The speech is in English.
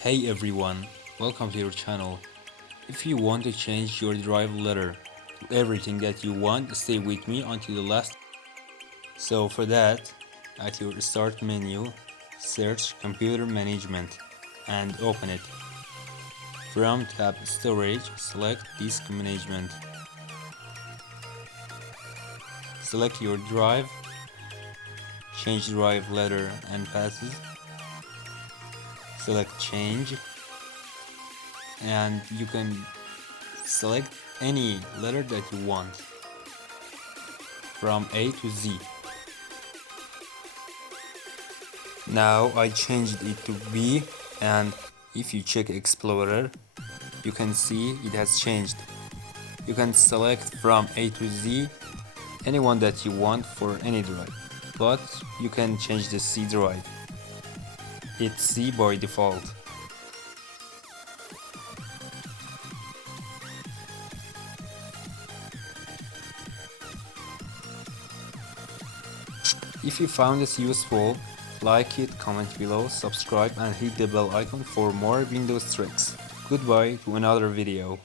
Hey everyone, welcome to your channel. If you want to change your drive letter to everything that you want, stay with me until the last. So for that, at your start menu, search computer management and open it. From tab storage, select disk management. Select your drive, change drive letter and passes. Select change and you can select any letter that you want from A to Z. Now I changed it to B, and if you check Explorer you can see it has changed. You can select from A to Z any one that you want for any drive, but you can change the C drive. It's C by default. If you found this useful, like it, comment below, subscribe and hit the bell icon for more Windows tricks. Goodbye to another video.